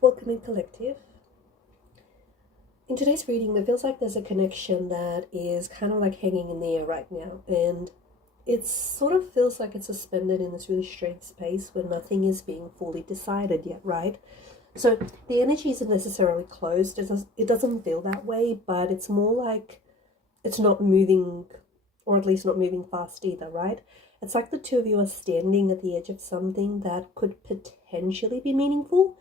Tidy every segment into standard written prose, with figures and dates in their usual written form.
Welcome in collective. In today's reading, it feels like there's a connection that is kind of like hanging in the air right now, and it sort of feels like it's suspended in this really strange space where nothing is being fully decided yet, right? So the energy isn't necessarily closed. It doesn't feel that way, but it's more like it's not moving, or at least not moving fast either, right? It's like the two of you are standing at the edge of something that could potentially be meaningful,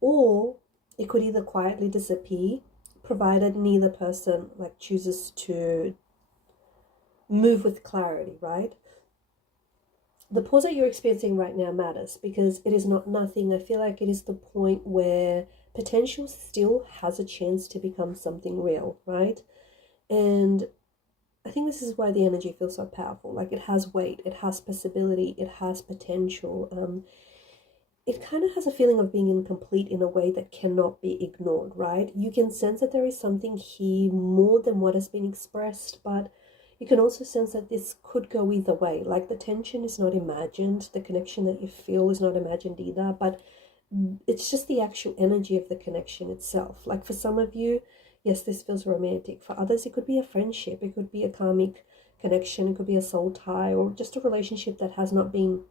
or it could either quietly disappear, provided neither person like chooses to move with clarity, right? The pause that you're experiencing right now matters because it is not nothing. I feel like it is the point where potential still has a chance to become something real, right? And I think this is why the energy feels so powerful. Like it has weight, it has possibility, it has potential. It kind of has a feeling of being incomplete in a way that cannot be ignored, right? You can sense that there is something here more than what has been expressed, but you can also sense that this could go either way. Like the tension is not imagined, the connection that you feel is not imagined either, but it's just the actual energy of the connection itself. Like for some of you, yes, this feels romantic. For others, it could be a friendship, it could be a karmic connection, it could be a soul tie, or just a relationship that has not been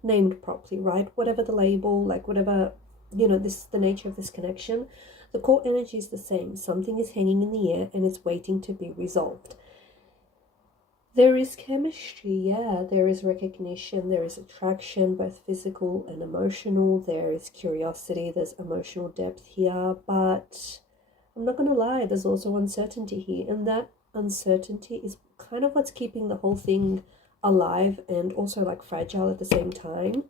named properly, right? Whatever the label, like whatever, this the nature of this connection, the core energy is the same. Something is hanging in the air and it's waiting to be resolved. There is chemistry, yeah, there is recognition, there is attraction, both physical and emotional, there is curiosity, there's emotional depth here, but I'm not going to lie, there's also uncertainty here, and that uncertainty is kind of what's keeping the whole thing alive and also like fragile at the same time.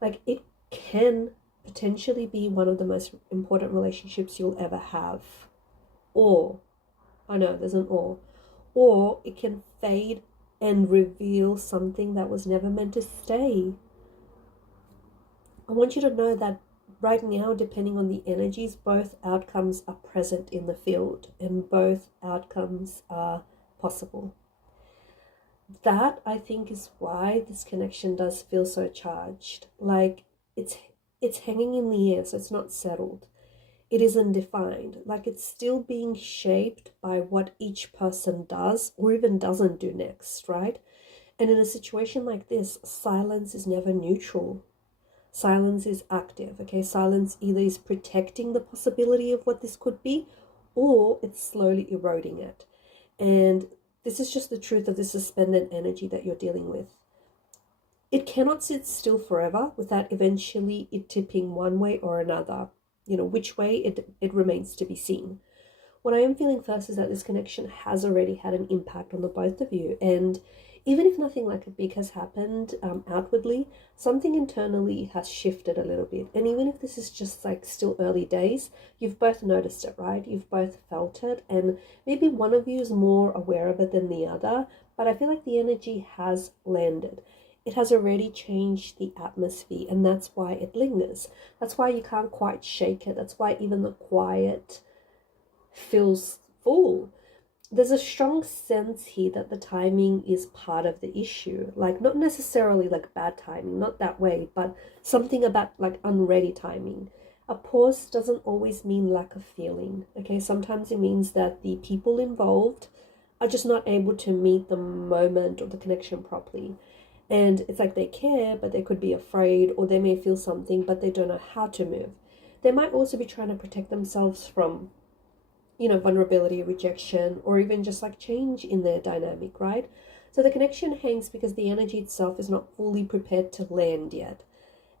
Like it can potentially be one of the most important relationships you'll ever have. Or, I know there's an or it can fade and reveal something that was never meant to stay. I want you to know that right now, depending on the energies, both outcomes are present in the field and both outcomes are possible. That I think is why this connection does feel so charged. Like it's hanging in the air, so it's not settled. It isn't defined. Like it's still being shaped by what each person does or even doesn't do next, right? And in a situation like this, silence is never neutral. Silence is active, okay? Silence either is protecting the possibility of what this could be or it's slowly eroding it. And this is just the truth of the suspended energy that you're dealing with. It cannot sit still forever without eventually it tipping one way or another. Which way it remains to be seen. What I am feeling first is that this connection has already had an impact on the both of you. And even if nothing like a big has happened outwardly, something internally has shifted a little bit. And even if this is just like still early days, you've both noticed it, right? You've both felt it. And maybe one of you is more aware of it than the other. But I feel like the energy has landed. It has already changed the atmosphere, and that's why it lingers. That's why you can't quite shake it. That's why even the quiet feels full. There's a strong sense here that the timing is part of the issue. Like, not necessarily like bad timing, not that way, but something about like unready timing. A pause doesn't always mean lack of feeling, okay? Sometimes it means that the people involved are just not able to meet the moment or the connection properly. And it's like they care, but they could be afraid, or they may feel something, but they don't know how to move. They might also be trying to protect themselves from vulnerability, rejection, or even just like change in their dynamic, right? So the connection hangs because the energy itself is not fully prepared to land yet.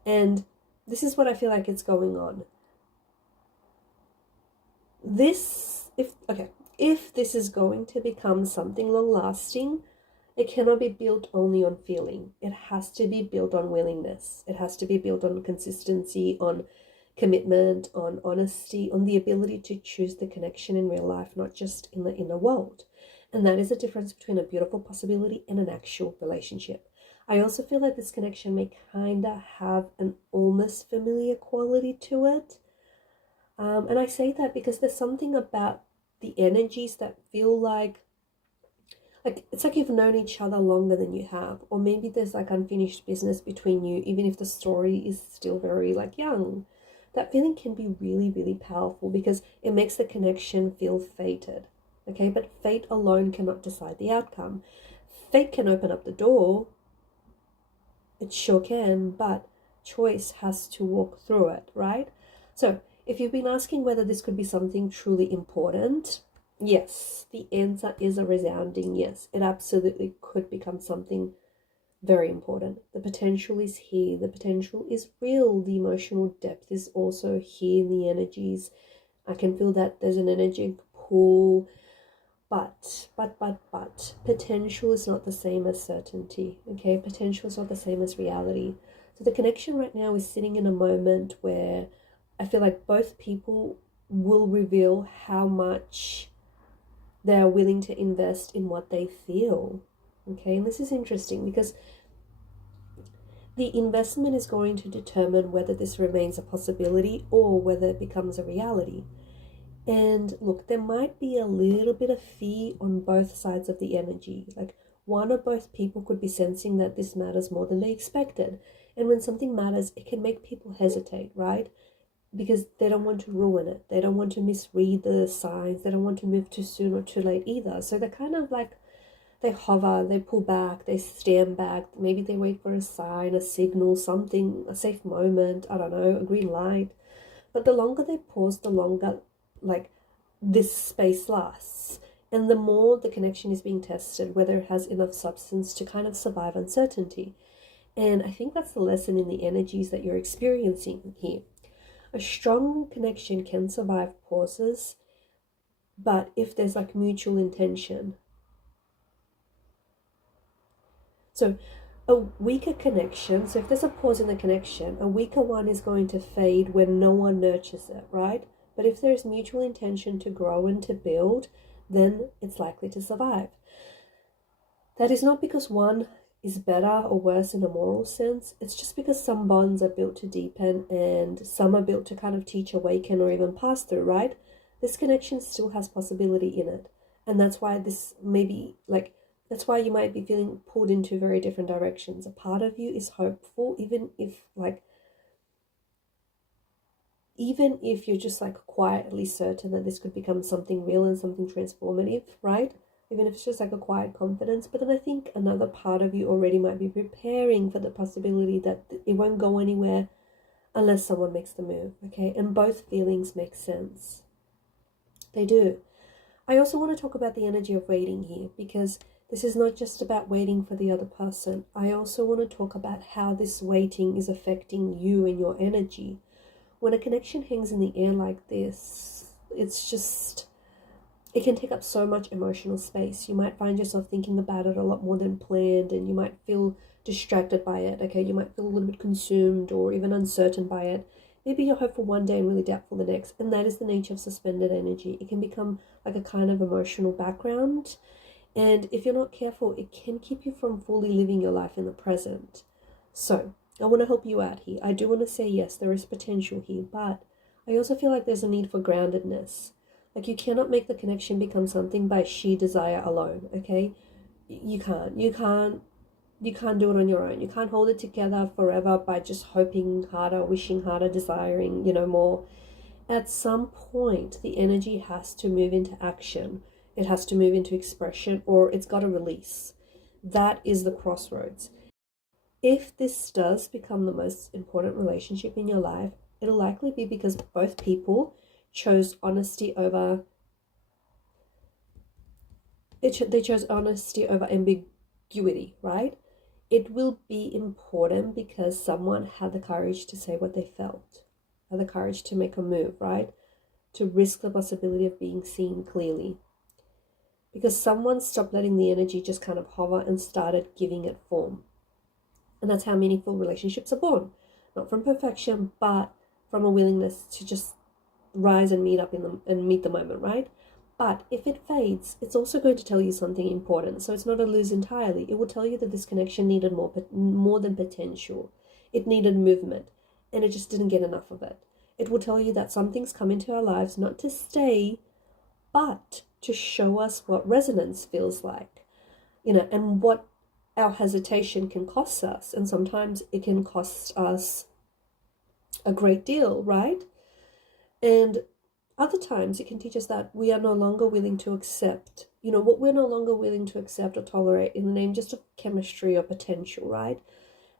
And this is what I feel like it's going on. If this is going to become something long lasting, it cannot be built only on feeling. It has to be built on willingness. It has to be built on consistency, on commitment, on honesty, on the ability to choose the connection in real life, not just in the inner world. And that is a difference between a beautiful possibility and an actual relationship. I also feel like this connection may kind of have an almost familiar quality to it. And I say that because there's something about the energies that feel like it's like you've known each other longer than you have, or maybe there's like unfinished business between you, even if the story is still very like young. that feeling can be really, really powerful because it makes the connection feel fated. Okay, but fate alone cannot decide the outcome. Fate can open up the door, it sure can, but choice has to walk through it, right? So, if you've been asking whether this could be something truly important, yes, the answer is a resounding yes. It absolutely could become something very important. The potential is here, the potential is real, the emotional depth is also here in the energies. I can feel that there's an energetic pull. But, potential is not the same as certainty, okay? Potential is not the same as reality. So the connection right now is sitting in a moment where I feel like both people will reveal how much they are willing to invest in what they feel, okay? And this is interesting because the investment is going to determine whether this remains a possibility or whether it becomes a reality. And look, there might be a little bit of fear on both sides of the energy. Like one or both people could be sensing that this matters more than they expected. And when something matters, it can make people hesitate, right? Because they don't want to ruin it. They don't want to misread the signs. They don't want to move too soon or too late either. So they're kind of like, they hover, they pull back, they stand back. Maybe they wait for a sign, a signal, something, a safe moment, I don't know, a green light. But the longer they pause, the longer like this space lasts, and the more the connection is being tested whether it has enough substance to kind of survive uncertainty. And I think that's the lesson in the energies that you're experiencing here. A strong connection can survive pauses, but if there's like mutual intention. So a weaker connection, so if there's a pause in the connection, a weaker one is going to fade when no one nurtures it, right? But if there's mutual intention to grow and to build, then it's likely to survive. That is not because one is better or worse in a moral sense. It's just because some bonds are built to deepen and some are built to kind of teach, awaken, or even pass through, right? This connection still has possibility in it. And that's why this maybe like, that's why you might be feeling pulled into very different directions. A part of you is hopeful, even if you're just like quietly certain that this could become something real and something transformative, right? Even if it's just like a quiet confidence. But then I think another part of you already might be preparing for the possibility that it won't go anywhere unless someone makes the move, okay? And both feelings make sense. They do. I also want to talk about the energy of waiting here, because this is not just about waiting for the other person. I also want to talk about how this waiting is affecting you and your energy. When a connection hangs in the air like this, it can take up so much emotional space. You might find yourself thinking about it a lot more than planned, and you might feel distracted by it, okay? You might feel a little bit consumed or even uncertain by it. Maybe you're hopeful one day and really doubtful the next, and that is the nature of suspended energy. It can become like a kind of emotional background, and if you're not careful, it can keep you from fully living your life in the present. So, I want to help you out here. I do want to say yes, there is potential here, but I also feel like there's a need for groundedness. Like you cannot make the connection become something by sheer desire alone, okay? You can't do it on your own. You can't hold it together forever by just hoping harder, wishing harder, desiring, more. At some point, the energy has to move into action. It has to move into expression, or it's got to release. That is the crossroads. If this does become the most important relationship in your life, it'll likely be because both people chose honesty over they chose honesty over ambiguity, right? It will be important because someone had the courage to say what they felt, had the courage to make a move, right? To risk the possibility of being seen clearly. Because someone stopped letting the energy just kind of hover and started giving it form. And that's how meaningful relationships are born. Not from perfection, but from a willingness to just rise and meet the moment, right? But if it fades, it's also going to tell you something important. So it's not a lose entirely. It will tell you that this connection needed more than potential. It needed movement, and it just didn't get enough of it. It will tell you that some things come into our lives not to stay, but to show us what resonance feels like, and what our hesitation can cost us. And sometimes it can cost us a great deal, right? And other times it can teach us that we are no longer willing to accept, what we're no longer willing to accept or tolerate in the name just of chemistry or potential, right?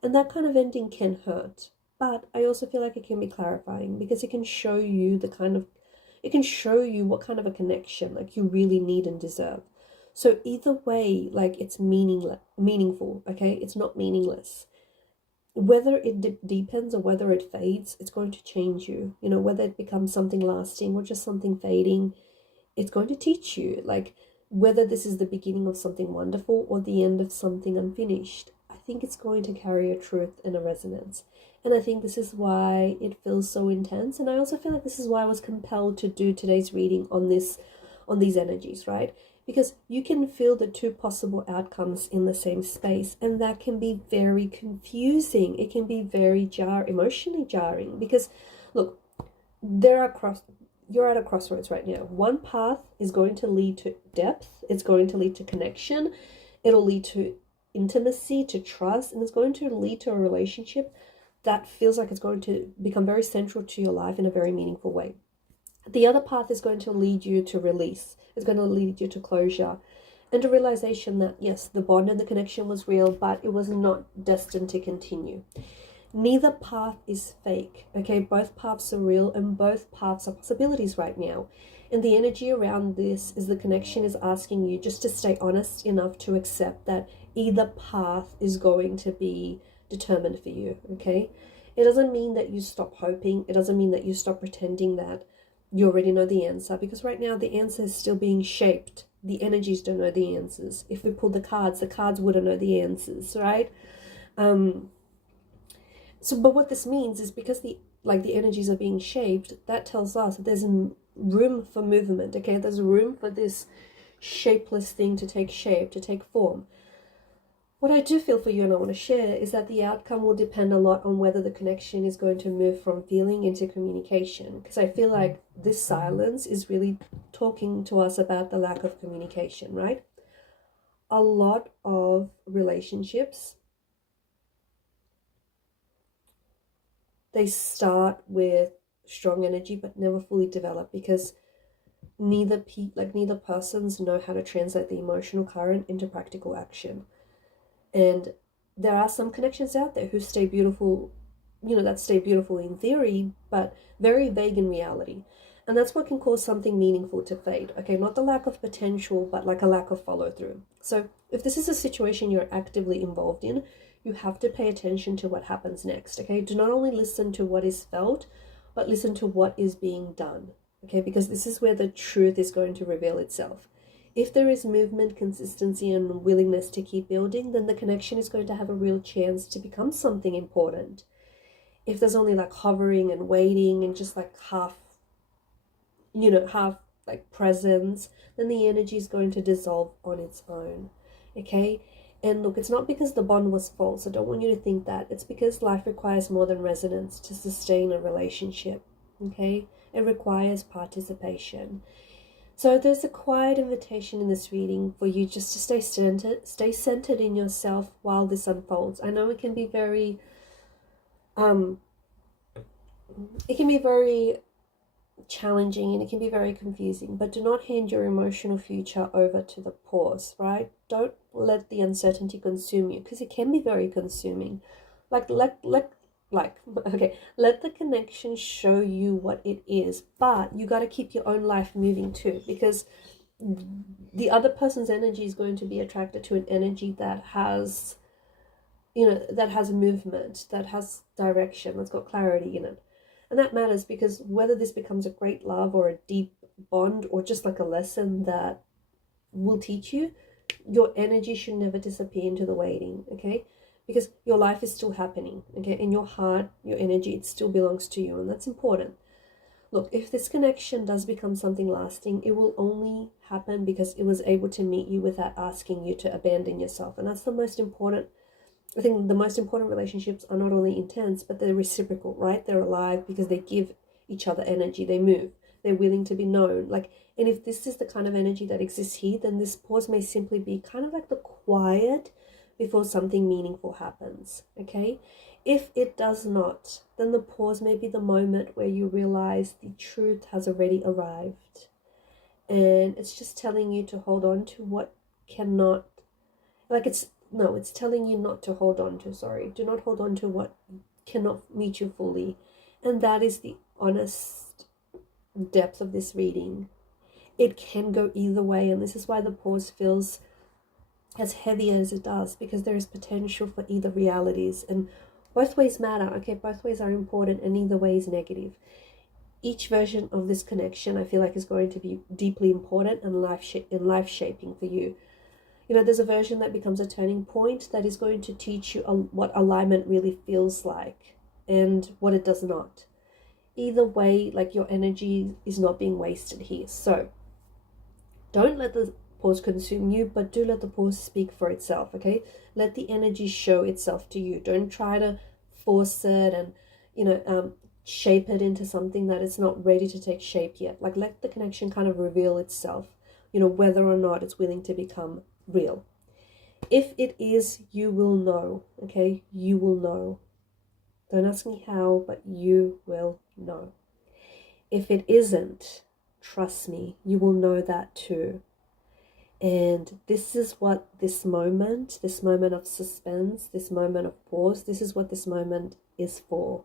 And that kind of ending can hurt. But I also feel like it can be clarifying because it can show you what kind of a connection like you really need and deserve. So either way, like it's meaningful, okay? It's not meaningless. Whether it deepens or whether it fades, it's going to change you. Whether it becomes something lasting or just something fading, it's going to teach you. Like whether this is the beginning of something wonderful or the end of something unfinished, I think it's going to carry a truth and a resonance. And I think this is why it feels so intense. And I also feel like this is why I was compelled to do today's reading on these energies, right? Because you can feel the two possible outcomes in the same space, and that can be very confusing. It can be very emotionally jarring because, look, you're at a crossroads right now. One path is going to lead to depth, it's going to lead to connection, it'll lead to intimacy, to trust, and it's going to lead to a relationship that feels like it's going to become very central to your life in a very meaningful way. The other path is going to lead you to release. It's going to lead you to closure and a realization that, yes, the bond and the connection was real, but it was not destined to continue. Neither path is fake, okay? Both paths are real and both paths are possibilities right now. And the energy around this is the connection is asking you just to stay honest enough to accept that either path is going to be determined for you, okay? It doesn't mean that you stop hoping. It doesn't mean that you stop pretending that you already know the answer, because right now the answer is still being shaped. The energies don't know the answers. If we pull the cards wouldn't know the answers, right? But what this means is because the energies are being shaped, that tells us that there's room for movement, okay? There's room for this shapeless thing to take shape, to take form. What I do feel for you and I want to share is that the outcome will depend a lot on whether the connection is going to move from feeling into communication. Because I feel like this silence is really talking to us about the lack of communication, right? A lot of relationships, they start with strong energy but never fully develop because neither persons know how to translate the emotional current into practical action. And there are some connections out there who stay beautiful, that stay beautiful in theory, but very vague in reality. And that's what can cause something meaningful to fade. Okay, not the lack of potential, but like a lack of follow through. So if this is a situation you're actively involved in, you have to pay attention to what happens next. Okay, do not only listen to what is felt, but listen to what is being done. Okay, because this is where the truth is going to reveal itself. If there is movement, consistency, and willingness to keep building, then the connection is going to have a real chance to become something important. If there's only like hovering and waiting and just like half like presence, then the energy is going to dissolve on its own. Okay? And look, it's not because the bond was false. I don't want you to think that. It's because life requires more than resonance to sustain a relationship. Okay? It requires participation. So there's a quiet invitation in this reading for you just to stay centered in yourself while this unfolds. I know it can be very challenging and it can be very confusing, but do not hand your emotional future over to the pause, right? Don't let the uncertainty consume you, because it can be very consuming. Let the connection show you what it is, but you got to keep your own life moving too, because the other person's energy is going to be attracted to an energy that has movement, that has direction, that's got clarity in it. And that matters because whether this becomes a great love or a deep bond or just like a lesson that will teach you, your energy should never disappear into the waiting, okay? Because your life is still happening, okay? In your heart, your energy, it still belongs to you, and that's important. Look, if this connection does become something lasting, it will only happen because it was able to meet you without asking you to abandon yourself. And that's the most important. I think the most important relationships are not only intense, but they're reciprocal, right? They're alive because they give each other energy. They move. They're willing to be known. And if this is the kind of energy that exists here, then this pause may simply be kind of like the quiet before something meaningful happens, okay? If it does not, then the pause may be the moment where you realize the truth has already arrived. And it's just telling you to hold on to what cannot, like it's telling you not to hold on to, sorry. Do not hold on to what cannot meet you fully. And that is the honest depth of this reading. It can go either way, and this is why the pause feels as heavy as it does, because there is potential for either realities, and both ways matter, okay? Both ways are important, and either way is negative. Each version of this connection, I feel like, is going to be deeply important and life shaping for you. You know, there's a version that becomes a turning point that is going to teach you what alignment really feels like and what it does not. Either way, like, your energy is not being wasted here. So don't let the pause consume you, but do let the pause speak for itself, okay? Let the energy show itself to you. Don't try to force it and, shape it into something that it's not ready to take shape yet. Like, let the connection kind of reveal itself, whether or not it's willing to become real. If it is, you will know, okay? You will know. Don't ask me how, but you will know. If it isn't, trust me, you will know that too. And this is what this moment of suspense, this moment of pause, this is what this moment is for.